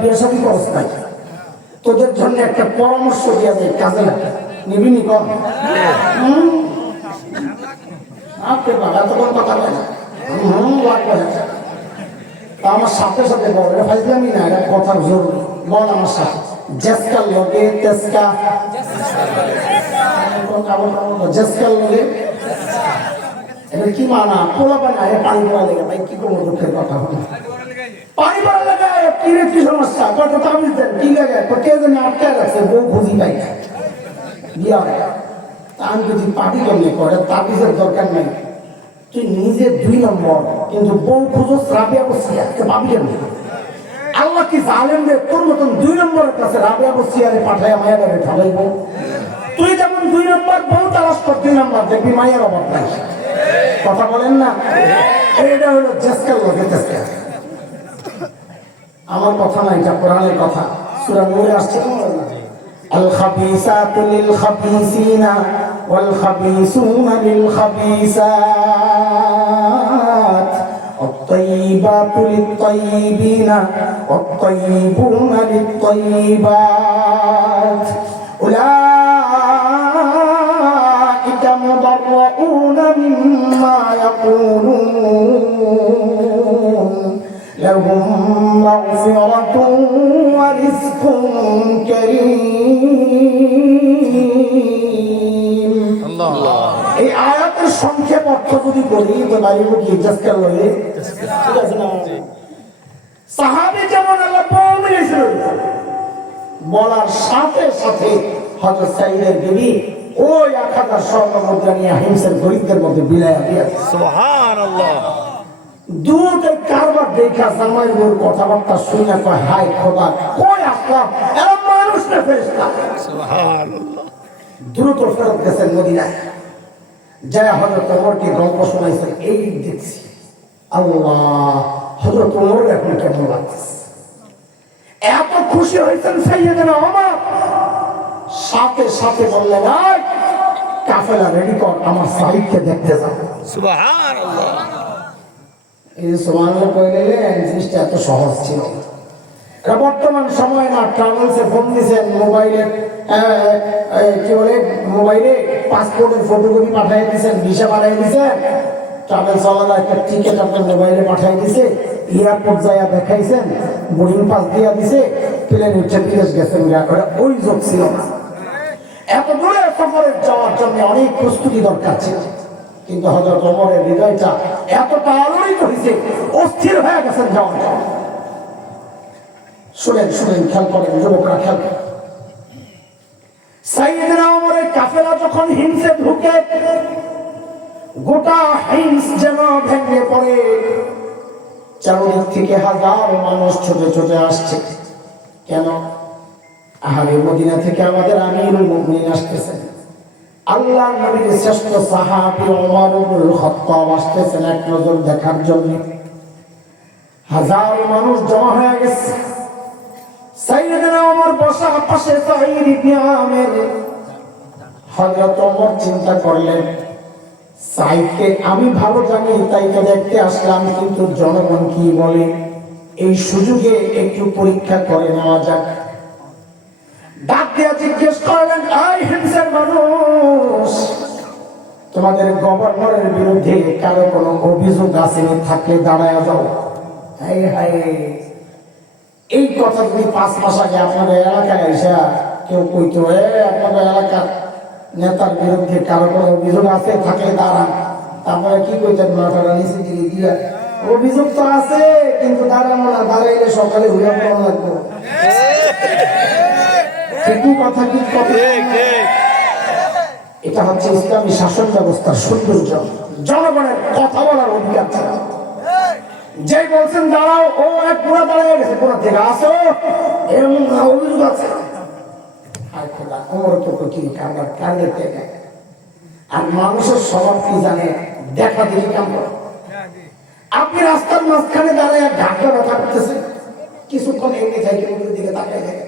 বিয়ে শাদী করস নাই, তোদের জন্য একটা পরামর্শ দিয়ে দেয়, কাজে লাগে, নিবি নি কম? আপনি বাবা তখন কথা বলে না, আমার সাথে সাথে বল, ফাইজলামি না, এটা কথা জরুরি, বল আমার সাথে। জেসকার লগে তেসকা, জেসকার লগে এটা কি মানা? পোলা বানায় পানি পড়া লেগে, ভাই কি করবো, দুঃখের কথা হলো পানি পড়া লাগায় কি রে, কি সমস্যা? কত তাবিজ দেন, কি লাগে? কে জানি আটকায় রাখছে, বউ খুঁজি পাই বিয়া হয়। আমি যদি পাটি জন্মে করে তাবিজের দরকার নাই, তুই নিজে 2 নম্বর, কিন্তু বউ খুঁজো রাবিয়া বসিয়া পাবি কেমনি? আল্লাহ কি জালেমদের তোর মতন 2 নম্বরের কাছে রাবিয়া বসিয়ারে পাঠায় মায়ারে ঠালাইব? তুই যেমন 2 নম্বর বউ তালাশ কর, 2 নম্বর দেখবি মায়ের অভাব নাই। কথা বলেন না? এটা হলো জেসকাল লগে তেসকা। আমার কথা না, এটা কোরআনের কথা। সূরা নূরে আসছে আল খাবিসাতু লিল খাবিসিনা ওয়াল খাবিসুনা লিল খাবিসাত الطيبات للطيبين والطيبون للطيبات أولئك مبرؤون مما يقولون لهم مغفرة ورزق كريم الله এই আয়াতের সংক্ষেপ অর্থ যদি বলি তো বাইরে কি জাসকার লগে সাহাবী যেমন আল্লাহ বলেছিল, বলার সাথে সাথে হযরত সাইদের বিবি ওই 1000 স্বর্ণ মুদ্রা নিয়ে হিমসের গরিবদের মধ্যে বিলায়া দিয়া, সুবহানাল্লাহ। দুটো কারবার দেখা জামাই ওর কথাবার্তা শুনে কয়, হায় খোদা, কই আসলাম, এরা মানুষ না ফেরেশতা, সুবহানাল্লাহ। দ্রুত ফেরত গেছেন মদিনায়, যায় হযরত ওমরকে গল্প শোনাইছেন, এই দেখছি আল্লাহ, হযরত ওমর এখন কেমন লাগছে। এত খুশি হয়েছেন সাইয়েদনা ওমর, সাথে সাথে বললেন, কাফেলা রেডি কর, আমার সাইদকে দেখতে যাব, সুবহানাল্লাহ। এই সুবহানাল্লাহ কইলেন, জিনিসটা এত সহজ ছিল। বর্তমান সময় না, ট্রাভেলসে ফোন দিয়েছেন, মোবাইলে কি বলে, মোবাইলে পাসপোর্টের ফটোকপি পাঠিয়ে দিয়েছেন, ভিসা পাঠিয়ে দিয়েছেন, ট্রাভেলস ওয়ালারা একটা টিকিট আপনার মোবাইলে পাঠিয়ে দিয়েছে, এয়ারপোর্ট যাইয়া দেখাইছেন, বোর্ডিং পাস দিয়া দিছে, প্লেন উঠে বিদেশ গেছেন। ওই যোগ ছিল না, এত দূরে সফরে যাওয়ার জন্য অনেক প্রস্তুতি দরকার ছিল, কিন্তু হযরত ওমরের হৃদয়টা এতটা আলোড়িত হয়েছে, অস্থির হয়ে গেছেন যাওয়ার জন্য। শুনেন শুনেন, খেয়াল করেন যুবকরা, খেয়াল করেন। সাইয়েদনা ওমরের কাফেলা যখন হিমসে ঢুকে, গোটা হিমস যেন ভেঙে পড়ে, চারদিক থেকে হাজার মানুষ ছুটে ছুটে আসছে। কেন? আহারে, মদিনা থেকে আমাদের আমিরুল মুমিনিন আসতেছেন, আল্লাহর নবীর শ্রেষ্ঠ সাহাবী ওমর ইবনুল খাত্তাব আসতেছেন এক নজর দেখার জন্য। হাজার মানুষ জমা হয়ে গেছে। সাইয়েদনা ওমর বসা পাশে সাঈদ ইবনে আমির। হযরত ওমর চিন্তা করলেন, সাঈদকে আমি ভালো জানি, তাই তো দেখতে আসলাম, কিন্তু জনগণ কি বলে, এই সুযোগে একটু পরীক্ষা করে নেওয়া যাক। ডাক দিয়ে জিজ্ঞেস করলেন, এই হিমসের মানুষ, তোমাদের গভর্নরের বিরুদ্ধে কারো কোনো অভিযোগ আসেনি? থাকলে দাঁড়ায় যাও। হায় হায়, এই কথা তুমি 5 মাস আগে আপনাদের এলাকায় এসে কেউ কইতো, আপনাদের এলাকার নেতার বিরুদ্ধে কারো কোনো অভিযোগ আছে? থাকলে দাঁড়ান। তারপরে কি কইতেন, মাথাটা নিচে দিকে দিয়া, অভিযোগ তো আছে কিন্তু দাঁড়ানো না, দাঁড়াইলে সকালে ঘুরে পড়ানো লাগবে। কথা কি কথা? এটা হচ্ছে ইসলামী শাসন ব্যবস্থার সৌন্দর্য, জনগণের কথা বলার অধিকার ছিল। যে বলছেন দাঁড়াও, ও এক পুরা দাঁড়িয়ে গেছে, পুরা থেকে আসো, এরকম অভিযোগ আছে। আর মানুষের স্বভাব কি জানে, দেখা দেখি কাম করে। আপনি রাস্তার মাঝখানে দাঁড়ায় ঢাকা ব্যথা করতেছে, কিছুক্ষণ এমনি থাকে দিকে তাকায় থাকে,